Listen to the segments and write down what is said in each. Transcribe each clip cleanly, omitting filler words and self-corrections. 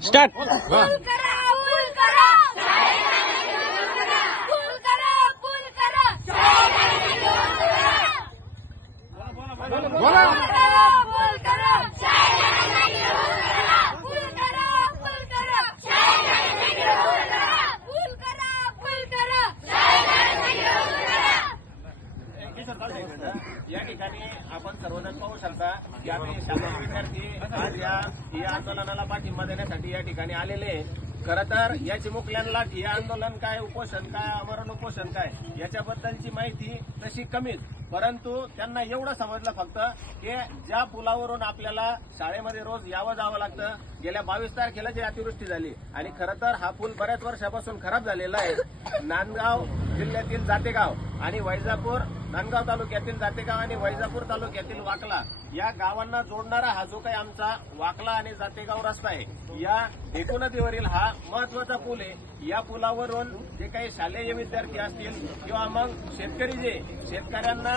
Start. बोला या ठिकाणी आपण सर्वजण पाहू शकता की आम्ही शालेय विद्यार्थी आज या आंदोलनाला पाठिंबा देण्यासाठी या ठिकाणी आलेले. खरं तर या चिमुकल्यांना हे आंदोलन काय, उपोषण काय, आमरण उपोषण काय याच्याबद्दलची माहिती तशी कमीच, परंतु त्यांना एवढं समजलं फक्त की ज्या पुलावरून आपल्याला शाळेमध्ये रोज यावं जावं लागतं, गेल्या 22 तारखेला जी अतिवृष्टी झाली आणि खरं तर हा पूल बऱ्याच वर्षापासून खराब झालेला आहे. नांदगाव जिल्ह्यातील जातेगाव आणि वैजापूर, नांदगाव तालुक्यातील जातेगाव आणि वैजापूर तालुक्यातील वाकला या गावांना जोडणारा हा जो काही आमचा वाकला आणि जातेगाव रस्ता आहे, या ढेकू नदीवरील हा महत्वाचा पूल आहे. या पुलावरून जे काही शालेय विद्यार्थी असतील किंवा मग शेतकरी, जे शेतकऱ्यांना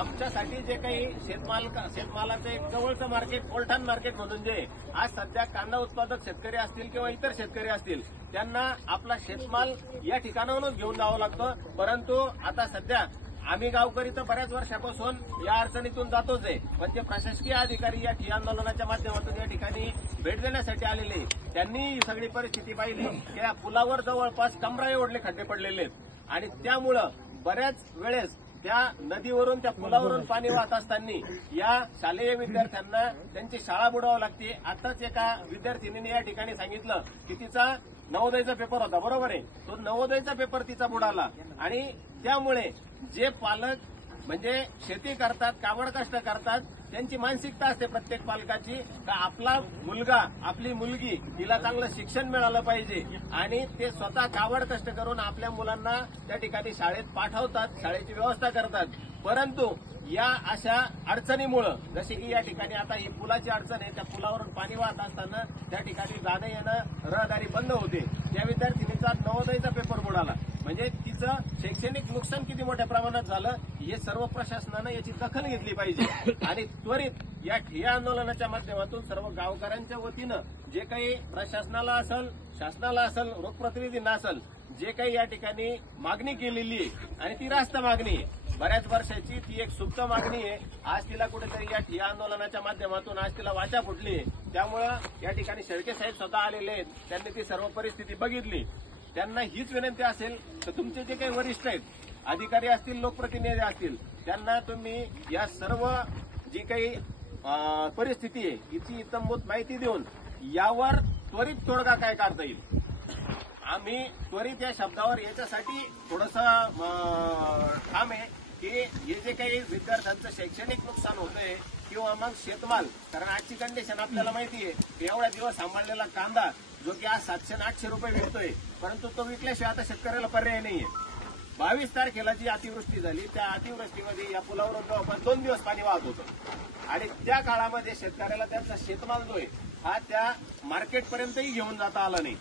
आमच्यासाठी जे काही शेतमालाचं एक जवळचं मार्केट, कोलठाण मार्केट म्हणून जे आज सध्या कांदा उत्पादक शेतकरी असतील किंवा इतर शेतकरी असतील त्यांना आपला शेतमाल या ठिकाणाहूनच घेऊन जावं लागतं. परंतु आता सध्या आम्ही गावकरी तर बऱ्याच वर्षापासून या अडचणीतून जातोच आहे, पण ते प्रशासकीय अधिकारी या ठिय्या आंदोलनाच्या माध्यमातून या ठिकाणी भेट देण्यासाठी आलेले. त्यांनी ही सगळी परिस्थिती पाहिली की या पुलावर जवळपास कमरा एवढले खड्डे पडलेले आहेत आणि त्यामुळं बऱ्याच वेळेस त्या नदीवरून, त्या पुलावरून पाणी वाहत असताना या शालेय विद्यार्थ्यांना त्यांची शाळा बुडवावी लागते. आताच एका विद्यार्थिनीने या ठिकाणी सांगितलं की तिचा नवोदयचा पेपर होता, बरोबर आहे, तो नवोदयचा पेपर तिचा बुडाला आणि त्यामुळे जे पालक म्हणजे शेती करतात, काबड कष्ट करतात, त्यांची मानसिकता असते प्रत्येक पालकाची का आपला मुलगा, आपली मुलगी तिला चांगलं शिक्षण मिळालं पाहिजे आणि ते स्वतः काबड कष्ट करून आपल्या मुलांना त्या ठिकाणी शाळेत पाठवतात, शाळेची व्यवस्था करतात. परंतु या अशा अडचणीमुळं, जसे की या ठिकाणी आता ही पुलाची अडचण आहे, त्या पुलावरून पाणी वाहत असताना त्या ठिकाणी जाणं येणं, रहदारी बंद होते. त्या विद्यार्थिनीचा नवोदयचा पेपर बुडाला, म्हणजे तिचं शैक्षणिक नुकसान किती मोठ्या प्रमाणात झालं हे सर्व प्रशासनानं याची दखल घेतली पाहिजे आणि त्वरित या ठिय्या आंदोलनाच्या माध्यमातून सर्व गावकऱ्यांच्या वतीनं जे काही प्रशासनाला असेल, शासनाला असेल, लोकप्रतिनिधींना असेल, जे काही या ठिकाणी मागणी केलेली आहे आणि ती रास्त मागणी आहे, बऱ्याच वर्षाची ती एक सुप्त मागणी आहे. आज तिला कुठेतरी या ठिय्या आंदोलनाच्या माध्यमातून आज तिला वाचा फुटली आहे. त्यामुळं या ठिकाणी शेळके साहेब स्वतः आलेले आहेत, त्यांनी ती सर्व परिस्थिती बघितली. त्यांना हीच विनंती असेल तर तुमचे जे काही वरिष्ठ आहेत, अधिकारी असतील, लोकप्रतिनिधी असतील, त्यांना तुम्ही या सर्व जी काही परिस्थिती आहे हिची इत्थंभूत माहिती देऊन यावर त्वरित तोडगा काय काढता येईल. आम्ही त्वरित या शब्दावर याच्यासाठी थोडंसं ठाम आहे की हे जे काही विद्यार्थ्यांचं शैक्षणिक नुकसान होतंय किंवा मग शेतमाल, कारण आजची कंडिशन आपल्याला माहिती आहे की एवढ्या दिवस सांभाळलेला कांदा जो की आज 700 आणि 800 रुपये विकतोय, परंतु तो विकल्याशिवाय आता शेतकऱ्याला पर्याय नाहीये. 22 तारखेला जी अतिवृष्टी झाली, त्या अतिवृष्टीमध्ये या पुलावरून जवळपास 2 दिवस पाणी वाहत होतं आणि त्या काळामध्ये शेतकऱ्याला त्यांचा शेतमाल जो आहे हा त्या मार्केटपर्यंतही घेऊन जाता आला नाही.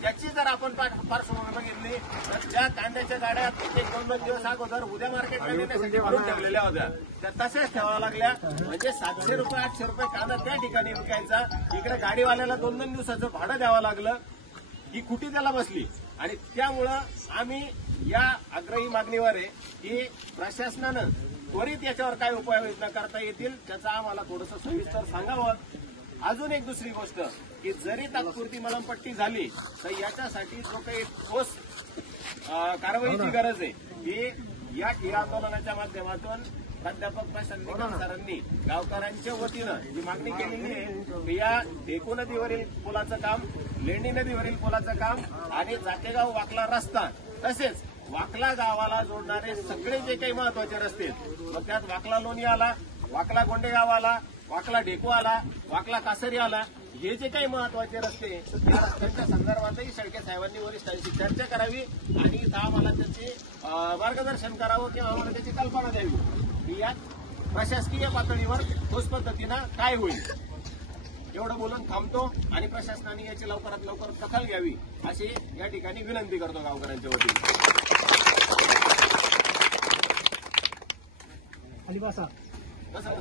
त्याची जर आपण पार्श्वभूमी बघितली तर त्या कांद्याच्या गाड्या 1-2 दिवस अगोदर उद्या मार्केटला नेण्यासाठी भरून ठेवलेल्या होत्या, त्या तशाच ठेवाव्या लागल्या. म्हणजे 700 रुपये 800 रुपये कांदा त्या ठिकाणी विकायचा, इकडे गाडीवाल्याला 2-2 दिवसाचं भाडं द्यावं लागलं. ही कुठे त्याला बसली आणि त्यामुळं आम्ही या आग्रही मागणीवर आहे की प्रशासनानं त्वरित याच्यावर काय उपाययोजना करता येतील त्याचा आम्हाला थोडंसं सविस्तर सांगावं. अजून एक दुसरी गोष्ट की जरी तात्पुरती मलमपट्टी झाली तर याच्यासाठी जो काही ठोस कारवाईची गरज आहे ही या ठिय्या आंदोलनाच्या माध्यमातून प्राध्यापक प्रशांत निकम सरांनी गावकऱ्यांच्या वतीनं जी मागणी केलेली आहे या ढेकू नदीवरील पुलाचं काम, लेंडी नदीवरील पुलाचं काम आणि जातेगाव वाकला रस्ता, तसेच वाकला गावाला जोडणारे सगळे जे काही महत्वाचे रस्ते आहेत, मग त्यात वाकला लोणी आला, वाकला गोंडेगाव आला, वाकला ढेकू आला, वाकला कासरी आला, हे जे काही महत्वाचे रस्ते त्या रस्त्यांच्या संदर्भातही शेळके साहेबांनी वरिष्ठांशी चर्चा करावी आणि इथं आम्हाला त्याचे मार्गदर्शन करावं किंवा आम्हाला त्याची कल्पना द्यावी की यात प्रशासकीय पातळीवर ठोस पद्धतीनं काय होईल. एवढं बोलून थांबतो आणि प्रशासनाने याची लवकरात लवकर दखल घ्यावी अशी या ठिकाणी विनंती करतो गावकऱ्यांच्या वतीने.